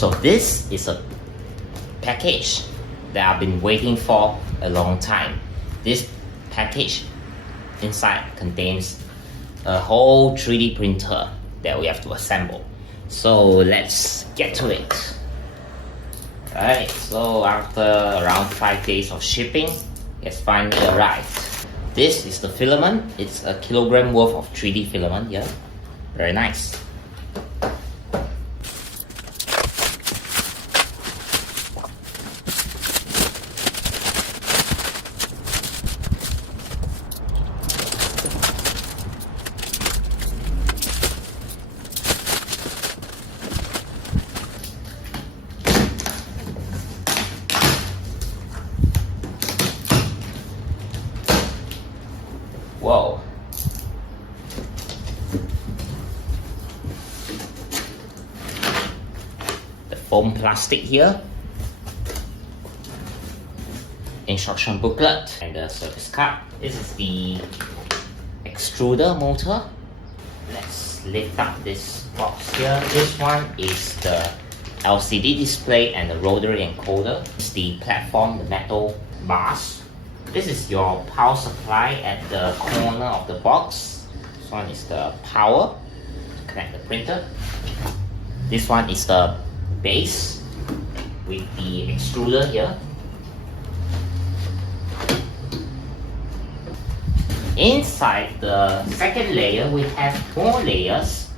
So this is a package that I've been waiting for a long time. This package inside contains a whole 3D printer that we have to assemble. So let's get to it. Alright, so after around 5 days of shipping, it's finally arrived. This is the filament. It's a kilogram worth of 3D filament here. Very nice. Whoa. The foam plastic here. Instruction booklet and the service card. This is the extruder motor. Let's lift up this box here. This one is the LCD display and the rotary encoder. It's the platform, the metal bars. This is your power supply at the corner of the box. This one is the power to connect the printer. This one is the base with the extruder here. Inside the second layer, we have 4 layers.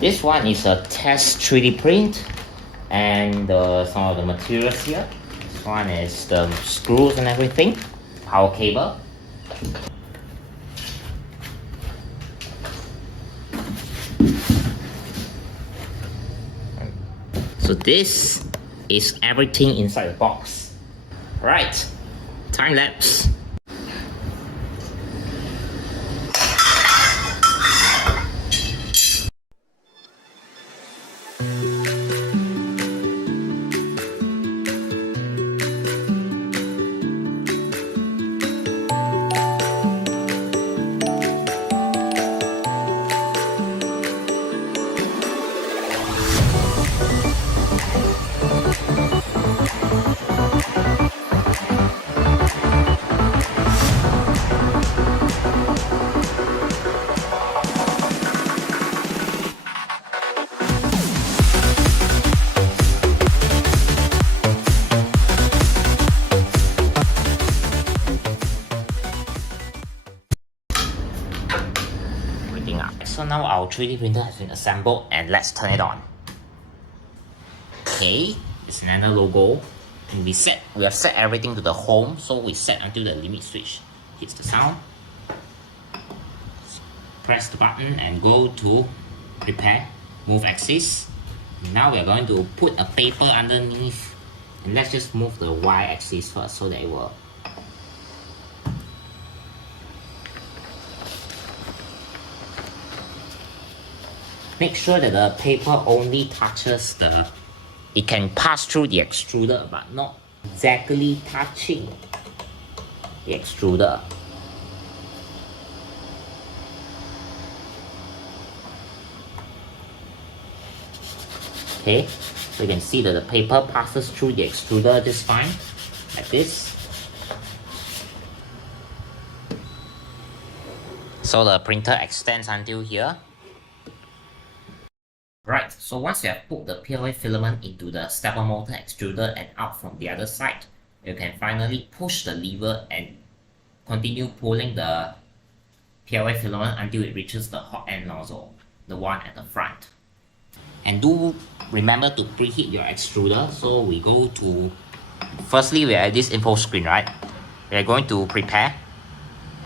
This one is a test 3D print and some of the materials here. This one is the screws and everything. Power cable. So this is everything inside the box. Right, time lapse. So now our 3D printer has been assembled and let's turn it on. Okay, it's Nano logo. And we have set everything to the home, so we set until the limit switch hits the sound. Press the button and go to prepare, move axis. Now we are going to put a paper underneath, and let's just move the Y axis first so that it will. Make sure that the paper only touches it can pass through the extruder but not exactly touching the extruder. Okay, so you can see that the paper passes through the extruder just fine, like this. So the printer extends until here. Right, so once you have put the PLA filament into the stepper motor extruder and out from the other side, you can finally push the lever and continue pulling the PLA filament until it reaches the hot end nozzle, the one at the front. And do remember to preheat your extruder. So we go to, firstly we are at this info screen, right? We are going to prepare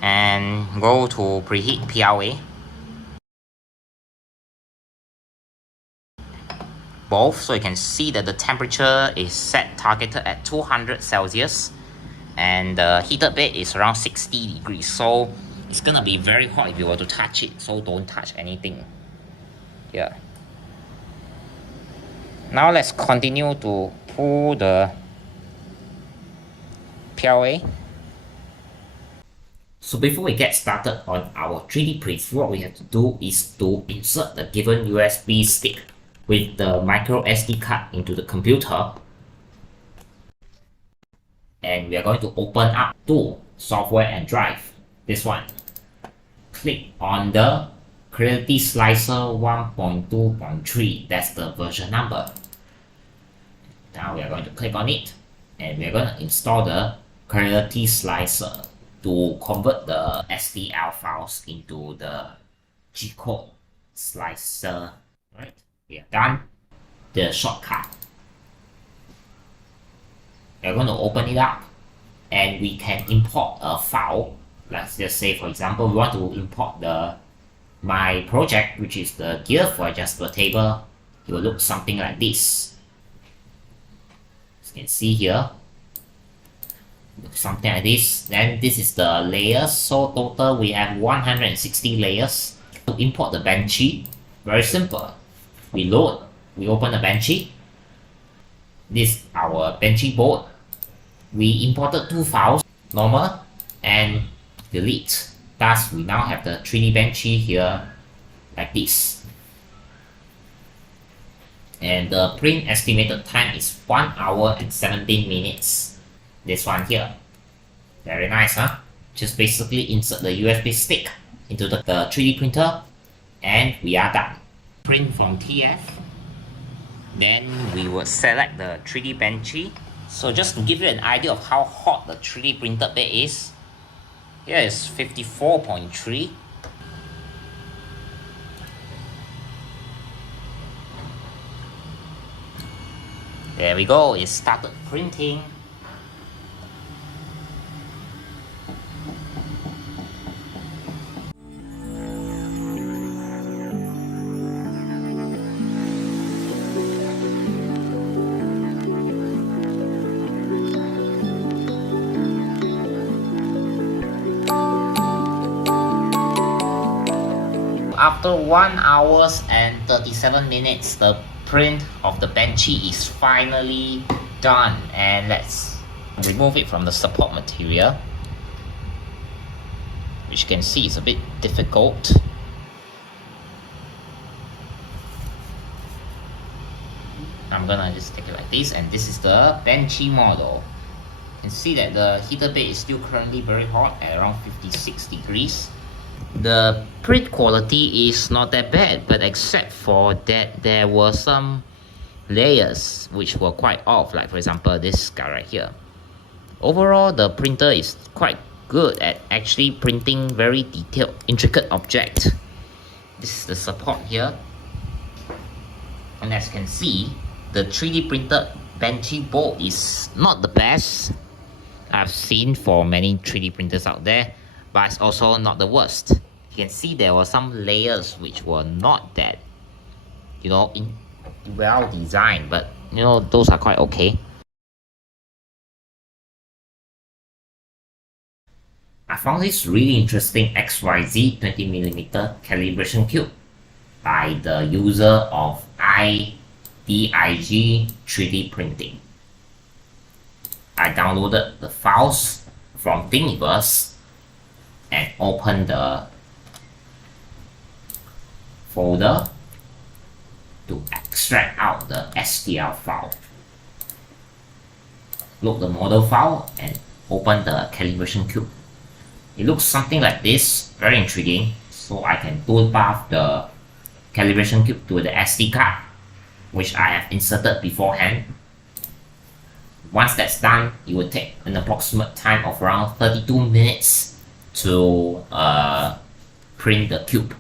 and go to preheat PLA. Both, so you can see that the temperature is set targeted at 200 Celsius and the heated bed is around 60 degrees, so it's gonna be very hot if you were to touch it, so don't touch anything. Yeah. Now let's continue to pull the PLA. So before we get started on our 3D prints, what we have to do is to insert the given USB stick with the micro SD card into the computer. And we are going to open up Tool, Software and Drive. This one. Click on the Creality Slicer 1.2.3. That's the version number. Now we are going to click on it. And we are going to install the Creality Slicer to convert the STL files into the G-code slicer. Right, we are done. The shortcut. We are going to open it up and we can import a file. Let's just say, for example, we want to import my project, which is the gear for adjustable table. It will look something like this. As you can see here, something like this. Then this is the layers. So total we have 160 layers. To import the Benchy, very simple. We open the Benchy. This is our Benchy Boat. We imported two files, normal and delete. Thus we now have the 3D Benchy here like this. And the print estimated time is 1 hour and 17 minutes. This one here. Very nice, huh? Just basically insert the USB stick into the 3D printer and we are done. Print from TF. Then we will select the 3D Benchy. So just to give you an idea of how hot the 3D printed bed is, here is 54.3. There we go, it started printing. After 1 hour and 37 minutes, the print of the Benchy is finally done. And let's remove it from the support material, which you can see is a bit difficult. I'm gonna just take it like this, and this is the Benchy model. You can see that the heater bed is still currently very hot at around 56 degrees. The print quality is not that bad, but except for that there were some layers which were quite off, like for example this guy right here. Overall, the printer is quite good at actually printing very detailed, intricate objects. This is the support here. And as you can see, the 3D printed Benchy Boat is not the best I've seen for many 3D printers out there, but it's also not the worst. You can see there were some layers which were not that, well designed, but those are quite okay. I found this really interesting XYZ 20mm calibration cube by the user of IDIG 3D printing. I downloaded the files from Thingiverse and open the folder to extract out the STL file. Load the model file and open the calibration cube. It looks something like this, very intriguing. So I can toolpath the calibration cube to the SD card, which I have inserted beforehand. Once that's done, it will take an approximate time of around 32 minutes to print the cube.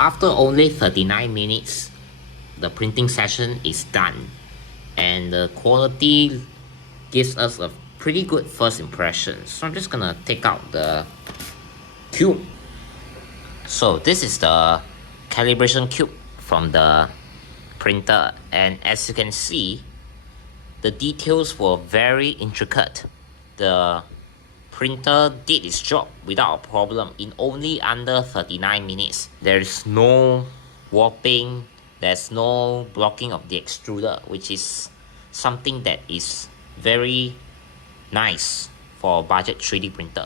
after only 39 minutes, the printing session is done, and the quality gives us a pretty good first impression. So I'm just gonna take out the cube. So this is the calibration cube from the printer, and as you can see, the details were very intricate. The printer did its job without a problem in only under 39 minutes. There's no warping, there's no blocking of the extruder, which is something that is very nice for a budget 3D printer.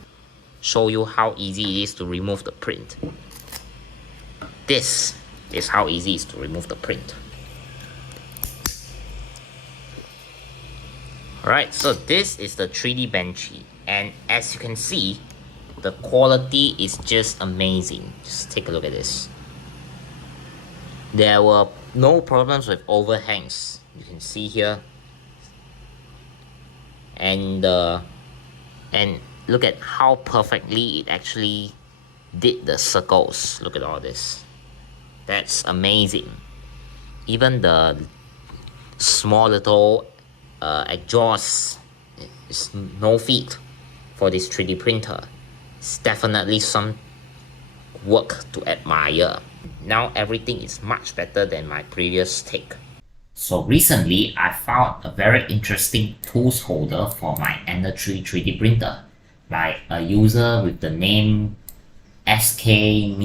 Show you how easy it is to remove the print. This is how easy it is to remove the print. Alright, so this is the 3D Benchy, and as you can see, the quality is just amazing. Just take a look at this. There were no problems with overhangs. You can see here, and look at how perfectly it actually did the circles. Look at all this. That's amazing. Even the small little exhaust is no feat for this 3D printer. It's definitely some work to admire. Now everything is much better than my previous take. So recently I found a very interesting tools holder for my Ender 3D printer by a user with the name SK and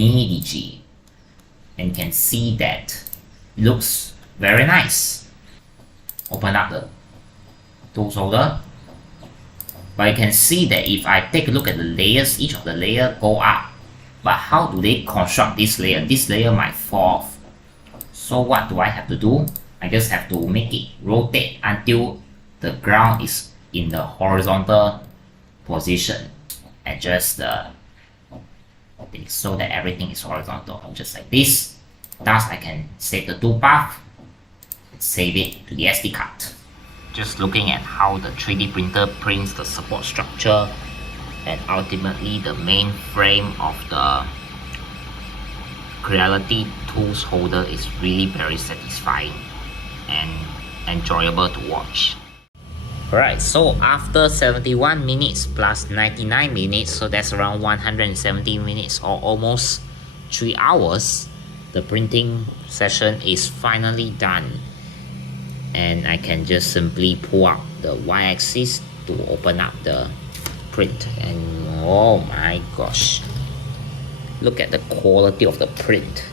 you can see that it looks very nice. Open up the tools holder, but you can see that if I take a look at the layers, each of the layer go up, but how do they construct this layer? This layer might fall off. So what do I have to do? I just have to make it rotate until the ground is in the horizontal position. Adjust the thing so that everything is horizontal, just like this. Thus I can save the toolpath, save it to the SD card. Just looking at how the 3D printer prints the support structure and ultimately the main frame of the Creality tools holder is really very satisfying and enjoyable to watch. Alright, so after 71 minutes plus 99 minutes, so that's around 170 minutes or almost 3 hours, the printing session is finally done. And I can just simply pull out the y-axis to open up the print, and oh my gosh, look at the quality of the print.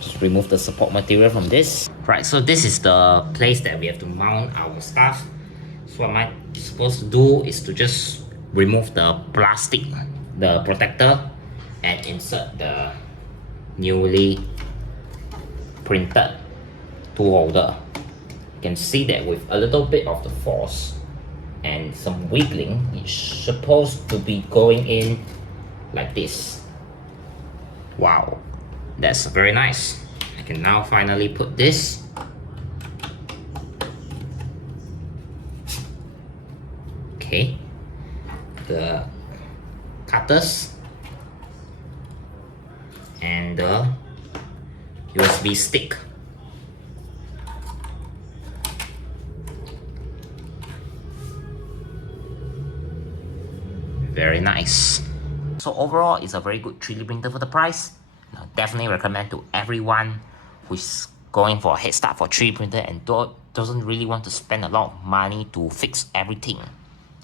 Just remove the support material from this. Right, so this is the place that we have to mount our stuff. So what am I supposed to do is to just remove the plastic, the protector, and insert the newly printed tool holder. You can see that with a little bit of the force and some wiggling, it's supposed to be going in like this. Wow, that's very nice. I can now finally put this. Okay, the cutters and the USB stick. Very nice. So overall, it's a very good 3D printer for the price. I definitely recommend to everyone who's going for a head start for 3D printer and doesn't really want to spend a lot of money to fix everything.